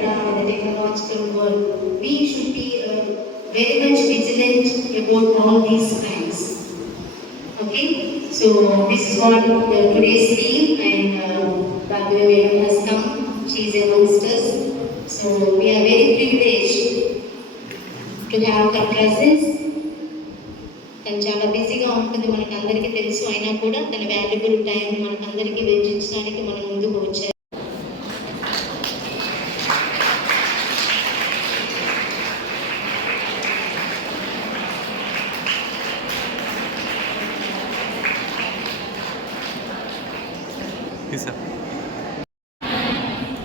in the technological world, we should be uh, very much vigilant about all these things. Okay, so this is what uh, today's theme and uh, Dr. Madam has come. She is amongst us. So we are very privileged to have her presence. తను చాలా బిజీగా ఉంటుంది మనకు అందరికీ తెలుసు అయినా కూడా తన వాల్యుబుల్ టైం మనకు అందరికీ వెచ్చించడానికి మనం ముందుకు వచ్చారు Sir.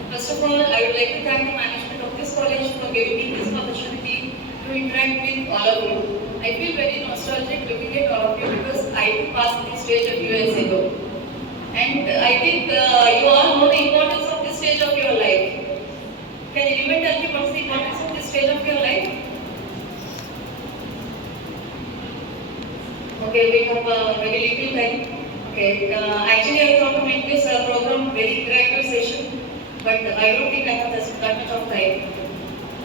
First of all, I would like to thank the management of this college for giving me this opportunity to interact with all of you. I feel very nostalgic looking at all of you because I passed this stage a few years ago. And I think uh, you all know the importance of this stage of your life. Can anyone tell me what's the importance of this stage of your life? Okay, we have uh, very little time. Okay, uh, actually I thought to make this uh, program very interactive session, but I don't think I have that much of time.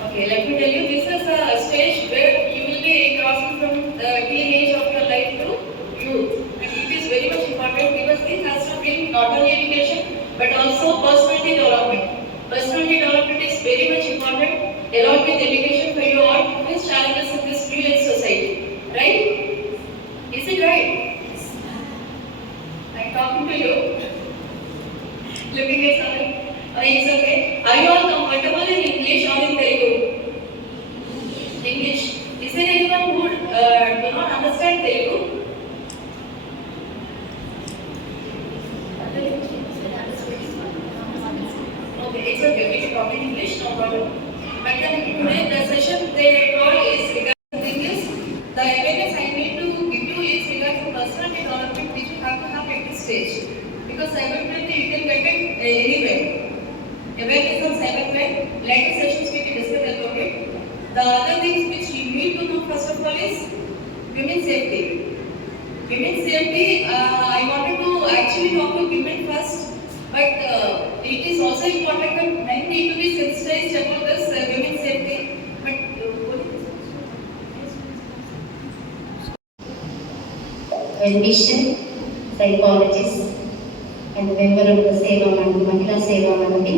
Okay, let me tell you, this is a stage where you will be crossing from the teenage of your life to youth. And it is very much important because this has to bring not only education, but also personality development. Personality development is very much important along with education for you all to face challenges in this new age society. Right? Is it right? I'm talking to you. Looking at something. Uh, it's okay. Are you all comfortable in English or in Telugu? English. Is there anyone who uh, do not understand Telugu? Okay, it's okay. We can talk in English, no problem. But then today the session they call is regarding thing the awareness I need to give you is regarding personal development which you have to have at this stage. Because cyberbullying you can get it uh, anywhere. Awareness of cyberbullying, later sessions we can discuss about it. The other things which you need to know first of all is women's safety. Women's safety, uh, I wanted to actually talk to women first, but uh, it is also important that men need to be sensitized about this uh, women's safety. But uh, psychologist, and member of the Seva Mahila Seva Mandi,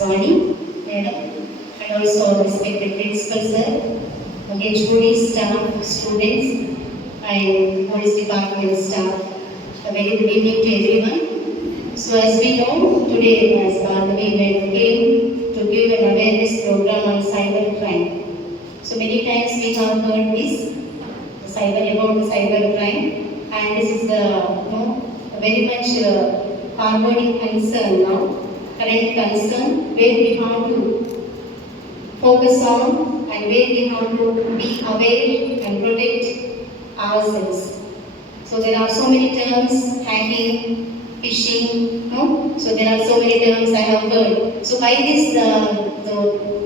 Vani, madam, and also respected principal sir, HOD staff, students, and police department staff. A very good evening to everyone. So as we know, today as Bhargavi Madam came to give an awareness program on cyber crime. So many times we have heard this, cyber about cyber crime, and this is the you know, very much uh, forwarding concern now, current concern where we have to focus on and where we have to be aware and protect ourselves. So there are so many terms, hacking, phishing, no? So there are so many terms I have heard. So by this, the, the,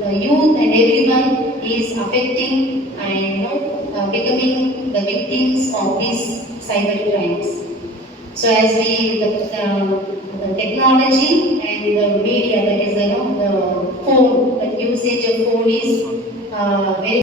the youth and everyone is affecting and you know, uh, becoming the victims of these cyber crimes. So as we, the, the, the technology and the media, that is, you know, the phone, the usage of phone is uh, very